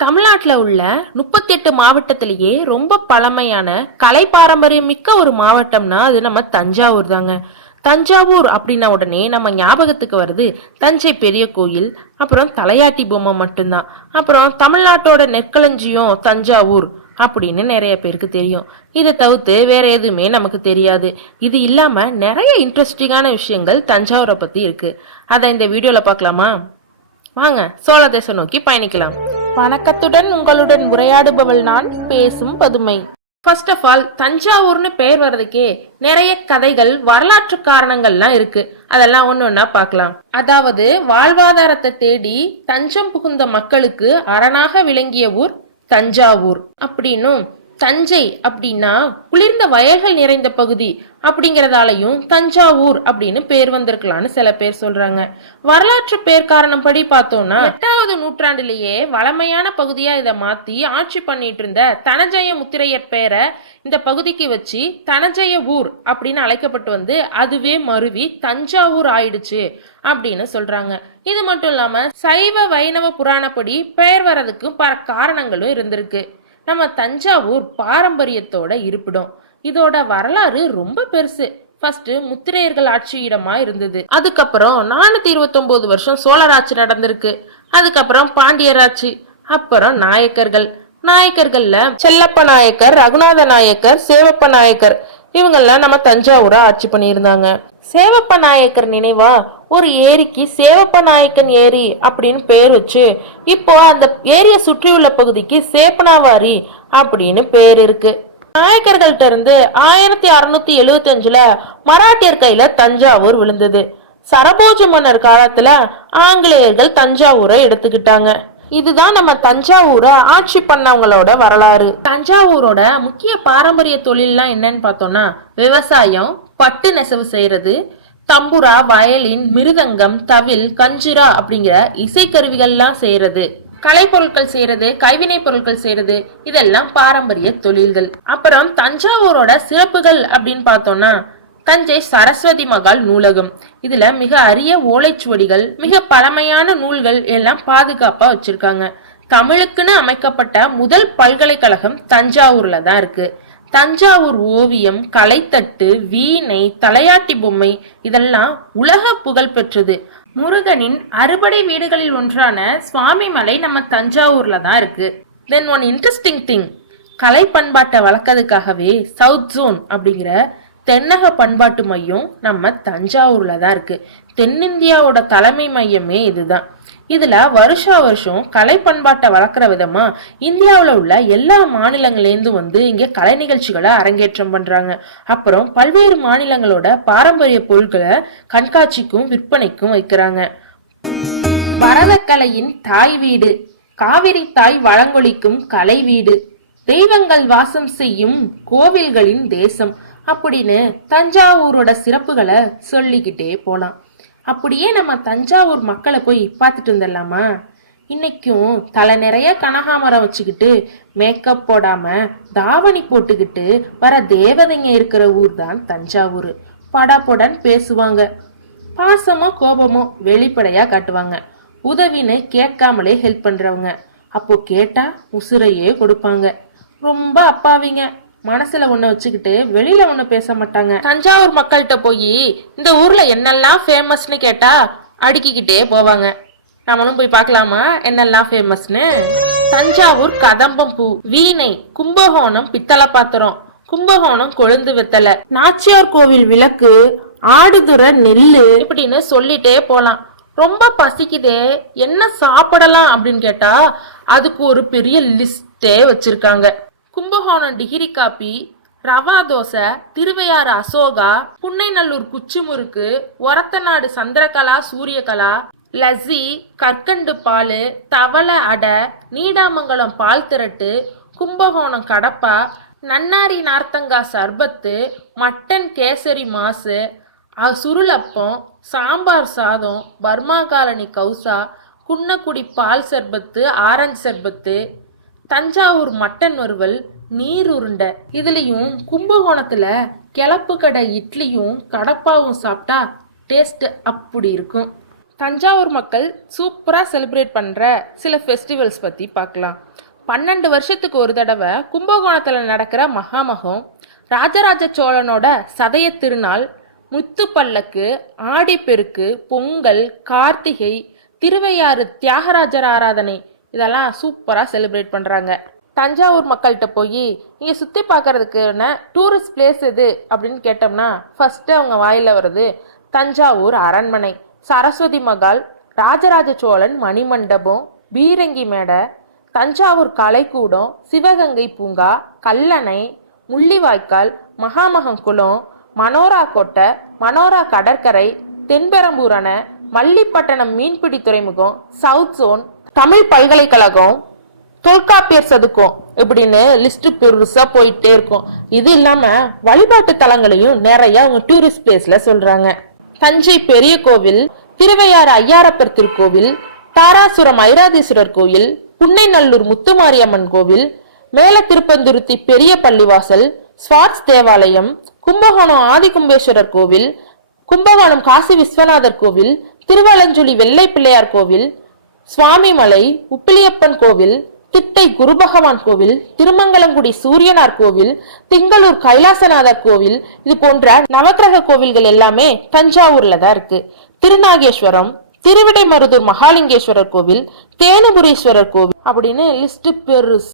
தமிழ்நாட்டில் உள்ள 38 மாவட்டத்திலேயே ரொம்ப பழமையான கலை பாரம்பரியம் மிக்க ஒரு மாவட்டம்னா அது நம்ம தஞ்சாவூர் தாங்க. தஞ்சாவூர் அப்படின்ன உடனே நம்ம ஞாபகத்துக்கு வருது தஞ்சை பெரிய கோயில், அப்புறம் தலையாட்டி பொம்மை மட்டும்தான். அப்புறம் தமிழ்நாட்டோட நெற்களஞ்சியம் தஞ்சாவூர் அப்படின்னு நிறைய பேருக்கு தெரியும். இதை தவிர்த்து வேற எதுவுமே நமக்கு தெரியாது. இது இல்லாம நிறைய இன்ட்ரெஸ்டிங்கான விஷயங்கள் தஞ்சாவூரை பத்தி இருக்கு. அதை இந்த வீடியோல பார்க்கலாமா? வாங்க சோழ தேசம் நோக்கி பயணிக்கலாம். வணக்கத்துடன் உங்களுடன் உரையாடுபவள் நான், பேசும் பதுமை. ஃபர்ஸ்ட் ஆஃப் ஆல், தஞ்சாவூர்னு பெயர் வர்றதுக்கே நிறைய கதைகள், வரலாற்று காரணங்கள்லாம் இருக்கு. அதெல்லாம் ஒன்னொன்னா பார்க்கலாம். அதாவது, வாழ்வாதாரத்தை தேடி தஞ்சம் புகுந்த மக்களுக்கு அரணாக விளங்கிய ஊர் தஞ்சாவூர் அப்படின்னும், தஞ்சை அப்படின்னா குளிர்ந்த வயல்கள் நிறைந்த பகுதி அப்படிங்கறதாலையும் தஞ்சாவூர் அப்படின்னு பேர் வந்திருக்கலாம்னு சில பேர் சொல்றாங்க. வரலாற்று பேர் காரணம் படி பார்த்தோம்னா 8வது நூற்றாண்டிலேயே வளமையான பகுதியா இதை மாத்தி ஆட்சி பண்ணிட்டு இருந்த தனஜய முத்திரையர் பேரை இந்த பகுதிக்கு வச்சு தனஜய ஊர் அப்படின்னு அழைக்கப்பட்டு வந்து அதுவே மருவி தஞ்சாவூர் ஆயிடுச்சு அப்படின்னு சொல்றாங்க. இது மட்டும் இல்லாம சைவ வைணவ புராணப்படி பெயர் வர்றதுக்கு பல காரணங்களும் இருந்திருக்கு. நம்ம தஞ்சாவூர் பாரம்பரியத்தோட இருப்பிடம். இதோட வரலாறு ரொம்ப பெருசு. ஃபர்ஸ்ட் முத்திரையர்கள் ஆட்சியிடமா இருந்தது. அதுக்கப்புறம் 429 வருஷம் சோழராட்சி நடந்திருக்கு. அதுக்கப்புறம் பாண்டியராட்சி, அப்புறம் நாயக்கர்கள்ல செல்லப்ப நாயக்கர், ரகுநாத நாயக்கர், சேவப்ப நாயக்கர் இவங்கெல்லாம் நம்ம தஞ்சாவூரை ஆட்சி பண்ணியிருந்தாங்க. சேவப்ப நாயக்கர் நினைவா ஒரு ஏரிக்கு சேவப்ப நாயக்கன் ஏரி அப்படின்னு பேர் வச்சு இப்போ அந்த ஏரியை சுற்றியுள்ள பகுதிக்கு சேப்பனாவாரி அப்படின்னு பேர் இருக்கு. நாயக்கர்கள்ட்ட இருந்து 1675ல மராட்டியர் கையில தஞ்சாவூர் விழுந்தது. சரபோஜ மன்னர் காலத்துல ஆங்கிலேயர்கள் தஞ்சாவூரை எடுத்துக்கிட்டாங்க. இதுதான் நம்ம தஞ்சாவூரை ஆட்சி பண்ணவங்களோட வரலாறு. தஞ்சாவூரோட முக்கிய பாரம்பரிய தொழில்லாம் என்னன்னு பார்த்தோம்னா விவசாயம், பட்டு நெசவு செய்யறது, தம்புரா, வயலின், மிருதங்கம், தவில், கஞ்சிரா அப்படிங்கிற இசைக்கருவிகள்லாம் செய்யறது, கலைப்பொருட்கள் செய்யறது, கைவினை பொருட்கள் செய்யறது, இதெல்லாம் பாரம்பரிய தொழில்கள். அப்புறம் தஞ்சாவூரோட சிறப்புகள் அப்படின்னு பார்த்தோம்னா தஞ்சை சரஸ்வதி மகால் நூலகம். இதுல மிக அரிய ஓலைச்சுவடிகள், மிக பழமையான நூல்கள் எல்லாம் பாதுகாப்பா வச்சிருக்காங்க. தமிழுக்குன்னு அமைக்கப்பட்ட முதல் பல்கலைக்கழகம் தஞ்சாவூர்ல தான் இருக்கு. தஞ்சாவூர் ஓவியம், கலைத்தட்டு, வீணை, தலையாட்டி பொம்மை இதெல்லாம் உலக புகழ் பெற்றது. முருகனின் அறுபடை வீடுகளில் ஒன்றான சுவாமிமலை நம்ம தஞ்சாவூர்ல தான் இருக்கு. தென் ஒன் இன்ட்ரெஸ்டிங் திங், கலை பண்பாட்டை வளர்க்கறதுக்காகவே சவுத் ஜோன் அப்படிங்கிற தென்னக பண்பாட்டு மையம் நம்ம தஞ்சாவூர்ல தான் இருக்கு. தென்னிந்தியாவோட தலைமை மையமே இதுதான். இதுல வருஷம் கலை பண்பாட்டை வளர்க்குற விதமா இந்தியாவில் உள்ள எல்லா மாநிலங்கள்லேருந்து வந்து இங்க கலை நிகழ்ச்சிகளை அரங்கேற்றம் பண்றாங்க. அப்புறம் பல்வேறு மாநிலங்களோட பாரம்பரிய பொருட்களை கண்காட்சிக்கும் விற்பனைக்கும் வைக்கிறாங்க. பரதக்கலையின் தாய் வீடு, காவிரி தாய் வழங்கொழிக்கும் கலை வீடு, தெய்வங்கள் வாசம் செய்யும் கோவில்களின் தேசம் அப்படின்னு தஞ்சாவூரோட சிறப்புகளை சொல்லிக்கிட்டே போலாம். அப்படியே நம்ம தஞ்சாவூர் மக்களை போய் பார்த்துட்டு வந்துடலாமா? இன்னைக்கும் தலை நிறைய கனகாமரம் வச்சுக்கிட்டு மேக்கப் போடாம தாவணி போட்டுக்கிட்டு வர தேவதைங்க இருக்கிற ஊர் தான் தஞ்சாவூர். படாபொடன் பேசுவாங்க, பாசமோ கோபமோ வெளிப்படையா காட்டுவாங்க, உதவின்னு கேட்காமலே ஹெல்ப் பண்றவங்க, அப்போ கேட்டா உசுரையே கொடுப்பாங்க. ரொம்ப அப்பாவிங்க, மனசுல ஒண்ணு வச்சுக்கிட்டு வெளியில ஒண்ணு பேச மாட்டாங்க. தஞ்சாவூர் மக்கள்கிட்ட போய் இந்த ஊர்ல என்னெல்லாம் ஃபேமஸ்னு கேட்டா அடுக்கிக்கிட்டே போவாங்க. நம்மளும் போய் பார்க்கலாமா என்னெல்லாம் ஃபேமஸ்னு? தஞ்சாவூர் கதம்பம் பூ, வீணை, கும்பகோணம் பித்தளை பாத்திரம், கும்பகோணம் கொழுந்து வெத்தலை, நாச்சியார் கோவில் விளக்கு, ஆடுதுறை நெல்லு இப்படின்னு சொல்லிட்டே போலாம். ரொம்ப பசிக்குதே என்ன சாப்பிடலாம் அப்படின்னு கேட்டா அதுக்கு ஒரு பெரிய லிஸ்டே வச்சிருக்காங்க. கும்பகோணம் டிகிரி காப்பி, ரவா தோசை, திருவையாறு அசோகா, புன்னைநல்லூர் குச்சிமுறுக்கு, ஒரத்தநாடு சந்திரகலா சூரியகலா, லஸ்ஸி, கற்கண்டு பால், தவளை அடை, நீடாமங்கலம் பால் திரட்டு, கும்பகோணம் கடப்பா, நன்னாரி நார்த்தங்கா சர்பத்து, மட்டன் கேசரி மாசு, சுருளப்பம், சாம்பார் சாதம், பர்மா காலனி கவுசா, குன்னக்குடி பால் சர்பத்து, ஆரஞ்சு சர்பத்து, தஞ்சாவூர் மட்டன் வறுவல், நீர் உருண்டை. இதுலயும் கும்பகோணத்துல கிளப்பு கடை இட்லியும் கடப்பாவும் சாப்பிட்டா டேஸ்ட் அப்படி இருக்கும். தஞ்சாவூர் மக்கள் சூப்பரா செலிப்ரேட் பண்ற சில ஃபெஸ்டிவல்ஸ் பத்தி பார்க்கலாம். 12 வருஷத்துக்கு ஒரு தடவை கும்பகோணத்துல நடக்கிற மகாமகம், ராஜராஜ சோழனோட சதய திருநாள், முத்துப்பல்லக்கு, ஆடிப்பெருக்கு, பொங்கல், கார்த்திகை, திருவையாறு தியாகராஜர் ஆராதனை இதெல்லாம் சூப்பரா செலிப்ரேட் பண்றாங்க. தஞ்சாவூர் மக்கள்கிட்ட போய் இங்க சுத்தி பார்க்கறதுக்குன்னு டூரிஸ்ட் பிளேஸ் எது அப்படின்னு கேட்டோம்னா ஃபர்ஸ்ட் அவங்க வாயில வருது தஞ்சாவூர் அரண்மனை, சரஸ்வதி மகால், ராஜராஜ சோழன் மணிமண்டபம், பீரங்கி மேடை, தஞ்சாவூர் கலைக்கூடம், சிவகங்கை பூங்கா, கல்லணை, முள்ளிவாய்க்கால், மகாமகம் குளம், மனோரா கோட்டை, மனோரா கடற்கரை, தென்பெரம்பூர் அணை, மல்லிப்பட்டணம் மீன்பிடி துறைமுகம், சவுத் ஜோன், தமிழ் பல்கலைக்கழகம், தொல்காப்பியர் சதுக்கம் இப்படின்னு லிஸ்ட் பெருசா போயிட்டே இருக்கும். இது இல்லாம வழிபாட்டு தலங்களையும் நிறைய அவங்க டூரிஸ்ட் பிளேஸ்ல சொல்றாங்க. தஞ்சை பெரிய கோவில், திருவையாறு ஐயாரப்பர் திருக்கோவில், தாராசுரம் ஐராதீஸ்வரர் கோயில், புன்னைநல்லூர் முத்துமாரியம்மன் கோவில், மேல திருப்பந்துருத்தி பெரிய பள்ளிவாசல், ஸ்வார்ட்ஸ் தேவாலயம், கும்பகோணம் ஆதிகும்பேஸ்வரர் கோவில், கும்பகோணம் காசி விஸ்வநாதர் கோவில், திருவலஞ்சுழி வெள்ளை பிள்ளையார் கோவில், சுவாமிமலை, உப்பிலியப்பன் கோவில், திட்டை குருபகவான் கோவில், திருமங்கலங்குடி சூரியனார் கோவில், திங்களூர் கைலாசநாதர் கோவில், இது போன்ற நவக்கிரக கோவில்கள் எல்லாமே தஞ்சாவூர்ல தான் இருக்கு. திருநாகேஸ்வரம், திருவிடைமருதூர் மகாலிங்கேஸ்வரர் கோவில், தேனுபுரீஸ்வரர் கோவில் அப்படின்னு லிஸ்ட் பெருசு.